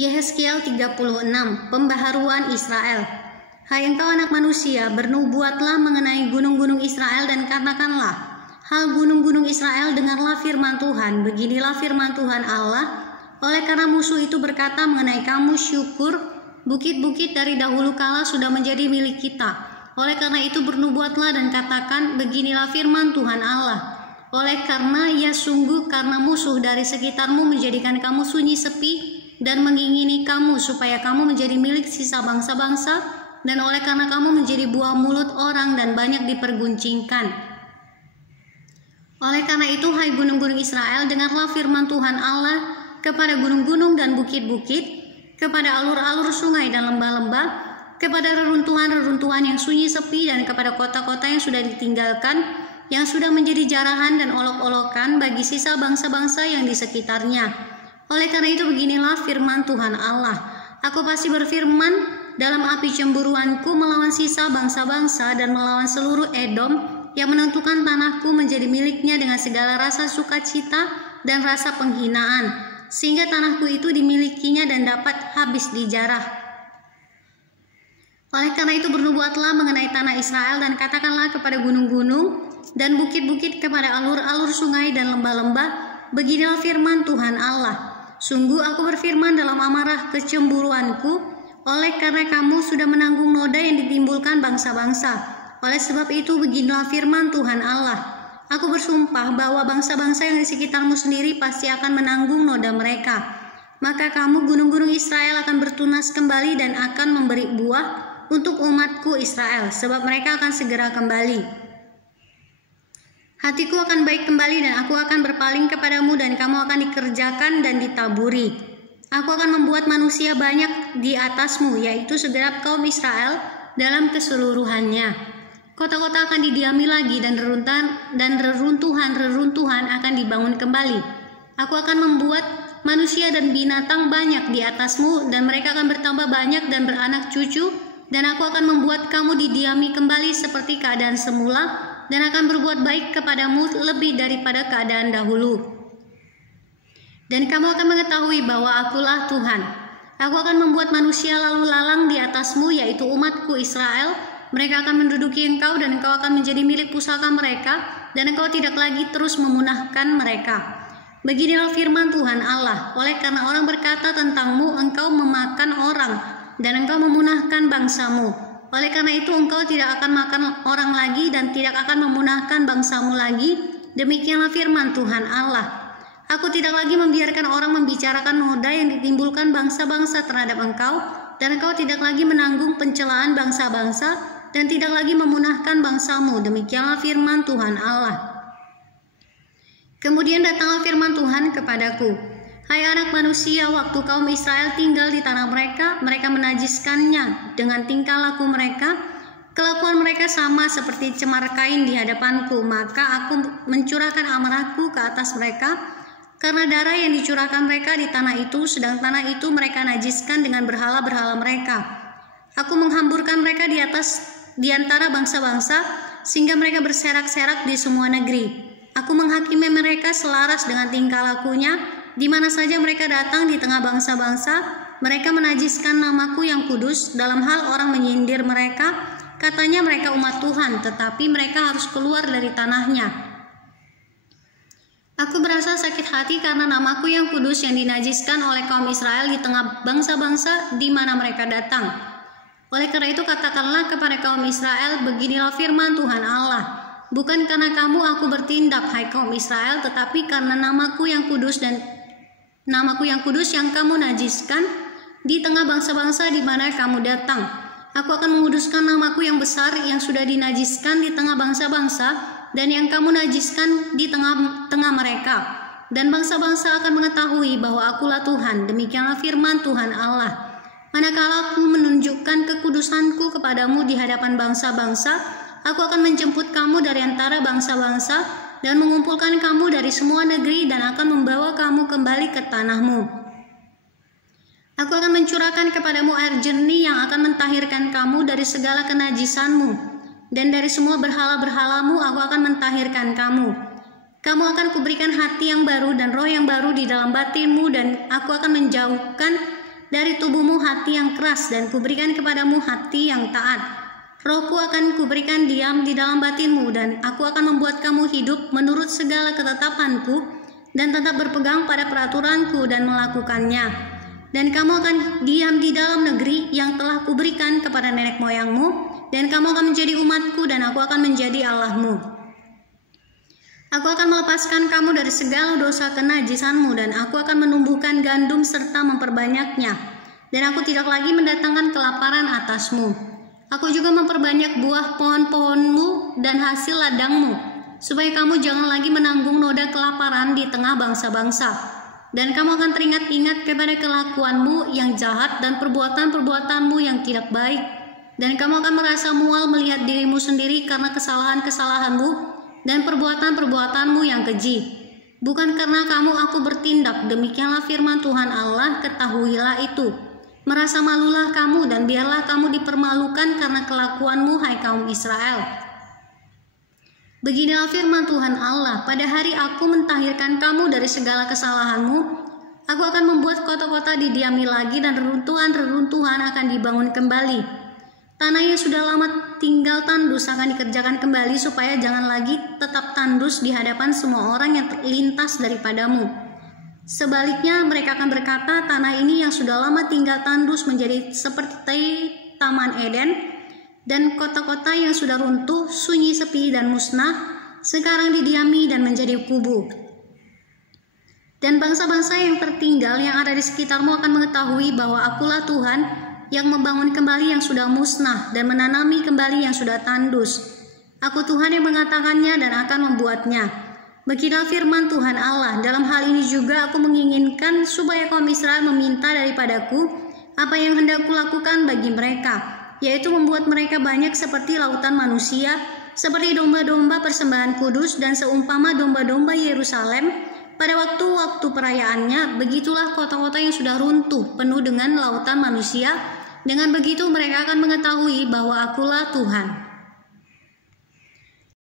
Yehezkiel 36, Pembaharuan Israel. Hai engkau anak manusia, bernubuatlah mengenai gunung-gunung Israel dan katakanlah, hal gunung-gunung Israel, dengarlah firman Tuhan. Beginilah firman Tuhan Allah, oleh karena musuh itu berkata mengenai kamu, syukur, bukit-bukit dari dahulu kala sudah menjadi milik kita. Oleh karena itu bernubuatlah dan katakan, beginilah firman Tuhan Allah. Oleh karena ya sungguh karena musuh dari sekitarmu menjadikan kamu sunyi sepi dan mengingini kamu supaya kamu menjadi milik sisa bangsa-bangsa, dan oleh karena kamu menjadi buah mulut orang dan banyak diperguncingkan. Oleh karena itu, hai gunung-gunung Israel, dengarlah firman Tuhan Allah kepada gunung-gunung dan bukit-bukit, kepada alur-alur sungai dan lembah-lembah, kepada reruntuhan-reruntuhan yang sunyi sepi, dan kepada kota-kota yang sudah ditinggalkan, yang sudah menjadi jarahan dan olok-olokan bagi sisa bangsa-bangsa yang di sekitarnya. Oleh karena itu beginilah firman Tuhan Allah, aku pasti berfirman dalam api cemburuanku melawan sisa bangsa-bangsa dan melawan seluruh Edom yang menentukan tanahku menjadi miliknya dengan segala rasa sukacita dan rasa penghinaan, sehingga tanahku itu dimilikinya dan dapat habis dijarah. Oleh karena itu bernubuatlah mengenai tanah Israel dan katakanlah kepada gunung-gunung dan bukit-bukit, kepada alur-alur sungai dan lembah-lembah, beginilah firman Tuhan Allah. Sungguh aku berfirman dalam amarah kecemburuanku, oleh karena kamu sudah menanggung noda yang ditimbulkan bangsa-bangsa. Oleh sebab itu beginilah firman Tuhan Allah, aku bersumpah bahwa bangsa-bangsa yang di sekitarmu sendiri pasti akan menanggung noda mereka. Maka kamu gunung-gunung Israel akan bertunas kembali dan akan memberi buah untuk umatku Israel, sebab mereka akan segera kembali. Hatiku akan baik kembali dan aku akan berpaling kepadamu dan kamu akan dikerjakan dan ditaburi. Aku akan membuat manusia banyak di atasmu, yaitu segenap kaum Israel dalam keseluruhannya. Kota-kota akan didiami lagi dan reruntuhan-reruntuhan akan dibangun kembali. Aku akan membuat manusia dan binatang banyak di atasmu dan mereka akan bertambah banyak dan beranak cucu, dan aku akan membuat kamu didiami kembali seperti keadaan semula dan akan berbuat baik kepadamu lebih daripada keadaan dahulu. Dan kamu akan mengetahui bahwa akulah Tuhan. Aku akan membuat manusia lalu lalang di atasmu, yaitu umatku Israel. Mereka akan menduduki engkau dan engkau akan menjadi milik pusaka mereka, dan engkau tidak lagi terus memunahkan mereka. Beginilah firman Tuhan Allah, oleh karena orang berkata tentangmu, engkau memakan orang, dan engkau memunahkan bangsamu. Oleh karena itu engkau tidak akan makan orang lagi dan tidak akan memunahkan bangsamu lagi. Demikianlah firman Tuhan Allah. Aku tidak lagi membiarkan orang membicarakan noda yang ditimbulkan bangsa-bangsa terhadap engkau, dan engkau tidak lagi menanggung pencelaan bangsa-bangsa dan tidak lagi memunahkan bangsamu. Demikianlah firman Tuhan Allah. Kemudian datanglah firman Tuhan kepadaku, hai anak manusia, waktu kaum Israel tinggal di tanah mereka, mereka menajiskannya dengan tingkah laku mereka. Kelakuan mereka sama seperti cemar kain di hadapanku, maka aku mencurahkan amarahku ke atas mereka karena darah yang dicurahkan mereka di tanah itu, sedang tanah itu mereka najiskan dengan berhala-berhala mereka. Aku menghamburkan mereka di antara bangsa-bangsa, sehingga mereka berserak-serak di semua negeri. Aku menghakimi mereka selaras dengan tingkah lakunya. Di mana saja mereka datang di tengah bangsa-bangsa, mereka menajiskan namaku yang kudus. Dalam hal orang menyindir mereka, katanya mereka umat Tuhan, tetapi mereka harus keluar dari tanahnya. Aku berasa sakit hati karena namaku yang kudus yang dinajiskan oleh kaum Israel di tengah bangsa-bangsa di mana mereka datang. Oleh karena itu katakanlah kepada kaum Israel, beginilah firman Tuhan Allah, bukan karena kamu aku bertindak, hai kaum Israel, tetapi karena namaku yang kudus yang kamu najiskan di tengah bangsa-bangsa di mana kamu datang. Aku akan menguduskan namaku yang besar yang sudah dinajiskan di tengah bangsa-bangsa dan yang kamu najiskan di tengah-tengah mereka. Dan bangsa-bangsa akan mengetahui bahwa akulah Tuhan. Demikianlah firman Tuhan Allah. Manakala aku menunjukkan kekudusanku kepadamu di hadapan bangsa-bangsa, aku akan menjemput kamu dari antara bangsa-bangsa dan mengumpulkan kamu dari semua negeri dan akan membawa kamu kembali ke tanahmu. Aku akan mencurahkan kepadamu air jernih yang akan mentahirkan kamu dari segala kenajisanmu, dan dari semua berhala-berhalamu aku akan mentahirkan kamu. Kamu akan kuberikan hati yang baru dan roh yang baru di dalam batinmu, dan aku akan menjauhkan dari tubuhmu hati yang keras dan kuberikan kepadamu hati yang taat. Rohku akan kuberikan diam di dalam batinmu dan aku akan membuat kamu hidup menurut segala ketetapanku dan tetap berpegang pada peraturanku dan melakukannya. Dan kamu akan diam di dalam negeri yang telah kuberikan kepada nenek moyangmu dan kamu akan menjadi umatku dan aku akan menjadi Allahmu. Aku akan melepaskan kamu dari segala dosa kenajisanmu dan aku akan menumbuhkan gandum serta memperbanyaknya. Dan aku tidak lagi mendatangkan kelaparan atasmu. Aku juga memperbanyak buah pohon-pohonmu dan hasil ladangmu, supaya kamu jangan lagi menanggung noda kelaparan di tengah bangsa-bangsa. Dan kamu akan teringat-ingat kepada kelakuanmu yang jahat dan perbuatan-perbuatanmu yang tidak baik. Dan kamu akan merasa mual melihat dirimu sendiri karena kesalahan-kesalahanmu dan perbuatan-perbuatanmu yang keji. Bukan karena kamu aku bertindak, demikianlah firman Tuhan Allah, ketahuilah itu. Merasa malulah kamu dan biarlah kamu dipermalukan karena kelakuanmu, hai kaum Israel. Beginilah firman Tuhan Allah, pada hari aku mentahirkan kamu dari segala kesalahanmu, aku akan membuat kota-kota didiami lagi dan reruntuhan-reruntuhan akan dibangun kembali. Tanah yang sudah lama tinggal tandus akan dikerjakan kembali supaya jangan lagi tetap tandus di hadapan semua orang yang terlintas daripadamu. Sebaliknya mereka akan berkata, tanah ini yang sudah lama tinggal tandus menjadi seperti Taman Eden, dan kota-kota yang sudah runtuh, sunyi, sepi, dan musnah, sekarang didiami dan menjadi kubu. Dan bangsa-bangsa yang tertinggal yang ada di sekitarmu akan mengetahui bahwa akulah Tuhan, yang membangun kembali yang sudah musnah dan menanami kembali yang sudah tandus. Aku Tuhan yang mengatakannya dan akan membuatnya. Beginilah firman Tuhan Allah, dalam hal ini juga aku menginginkan supaya kaum Israel meminta daripadaku apa yang hendak kulakukan bagi mereka, yaitu membuat mereka banyak seperti lautan manusia, seperti domba-domba persembahan kudus dan seumpama domba-domba Yerusalem pada waktu-waktu perayaannya. Begitulah kota-kota yang sudah runtuh penuh dengan lautan manusia. Dengan begitu mereka akan mengetahui bahwa akulah Tuhan.